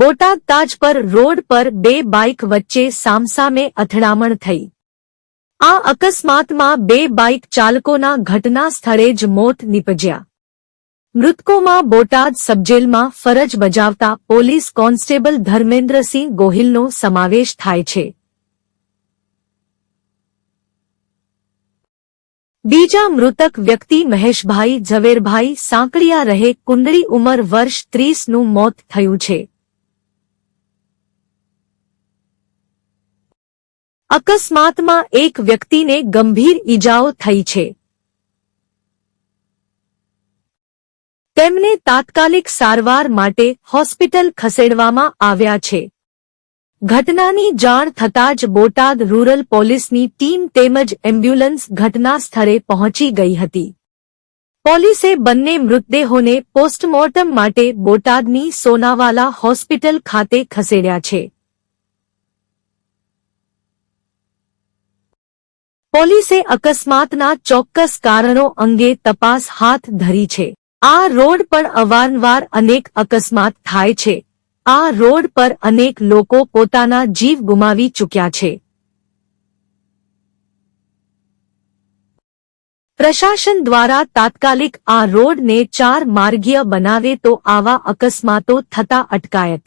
Botad તાજપર road પર બે bike વચ્ચે સામસામે અથડામણ થઈ. આ અકસ્માતમાં બે બાઇક ચાલકોના ઘટના સ્થળે જ મોત નીપજ્યા. મૃતકોમાં બોટાદ સબજેલમાં ફરજ બજાવતા પોલીસ કોન્સ્ટેબલ ધર્મેન્દ્રસિંહ ગોહિલનો સમાવેશ થાય છે. બીજા મૃતક વ્યક્તિ મહેશભાઈ ઝવેરભાઈ સાંકળિયા રહે કુંડળી ઉંમર વર્ષ ત્રીસનું મોત થયું છે. અકસ્માતમાં એક વ્યક્તિને ગંભીર ઈજાઓ થઈ છે. તેમને તાત્કાલિક સારવાર માટે હોસ્પિટલ ખસેડવામાં આવ્યા છે. ઘટનાની જાણ થતાં જ બોટાદ રૂરલ પોલીસની ટીમ તેમજ એમ્બ્યુલન્સ ઘટના સ્થળે પહોંચી ગઈ હતી. પોલીસે બંને મૃતદેહોને પોસ્ટમોર્ટમ માટે બોટાદની સોનાવાલા હોસ્પિટલ ખાતે ખસેડ્યા છે. પોલીસે અકસ્માતના ચોક્કસ કારણો અંગે તપાસ હાથ ધરી છે. આ રોડ પર અવારનવાર અનેક અકસ્માત થાય છે. આ રોડ પર અનેક લોકો પોતાના જીવ ગુમાવી ચૂક્યા છે. પ્રશાસન દ્વારા તાત્કાલિક આ રોડને ચાર માર્ગીય બનાવે તો આવા અકસ્માતો થતા અટકાયત.